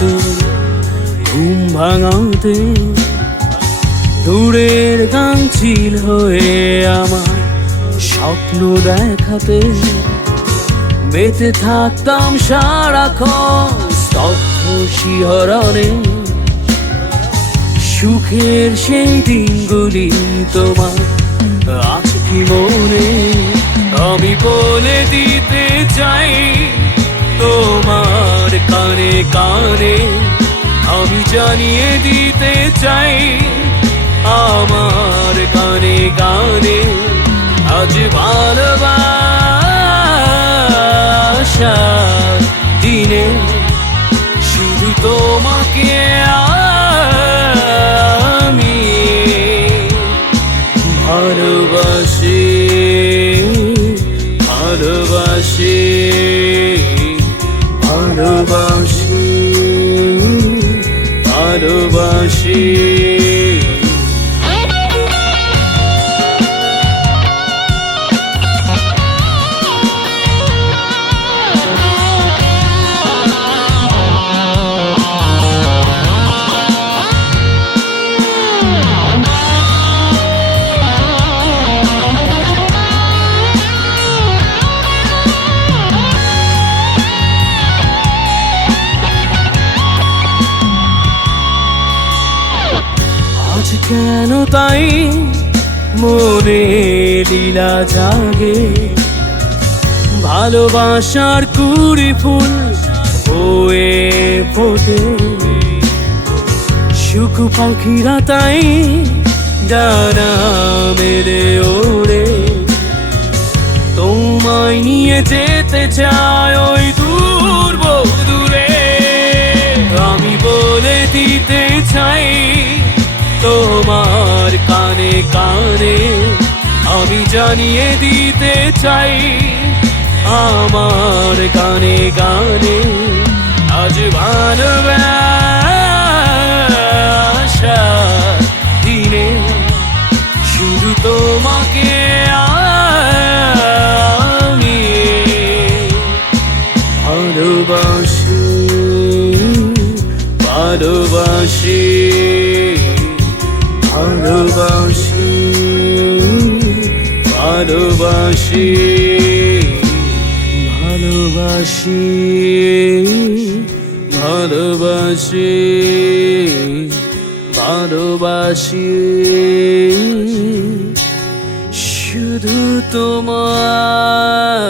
তুমি ঘুম ভাঙাতে, দূরের গাংচিল হয়ে আমার স্বপ্ন দেখাতে। বেঁচে থাকতাম সারাক্ষণ স্তব্ধ শিহরণে, সুখের সেই দিনগুলি তোমার আছে কি মনে? আমি বলে দিতে চাই তোমার কানে কানে, আমি জানিয়ে দিতে চাই আমার গানে গানে। আজ ভালোবাসার দিনে শুধু তোমাকে আমি ভালোবাসি, ভালোবাসি, ভালোবাসি, ভালোবাসি। আজ কেন তাই মনে লীলা জাগে, ভালোবাসার কুড়ি ফুল হয়ে ফোটে। সুখ পাখিরা তাই ডানা মেলে ওড়ে, তোমায় নিয়ে যেতে চায় ওই দূর বহু দূরে। আমি বলে দিতে চাই তোমার কানে কানে, আমি জানিয়ে দিতে চাই আমার গানে গানে। আজ ভালোবাসা দিনে শুধু তোমাকে আমি ভালোবাসি, ভালোবাসি, ভালোবাসি, ভালোবাসি, ভালোবাসি, ভালোবাসি, ভালোবাসি শুধু তোমার।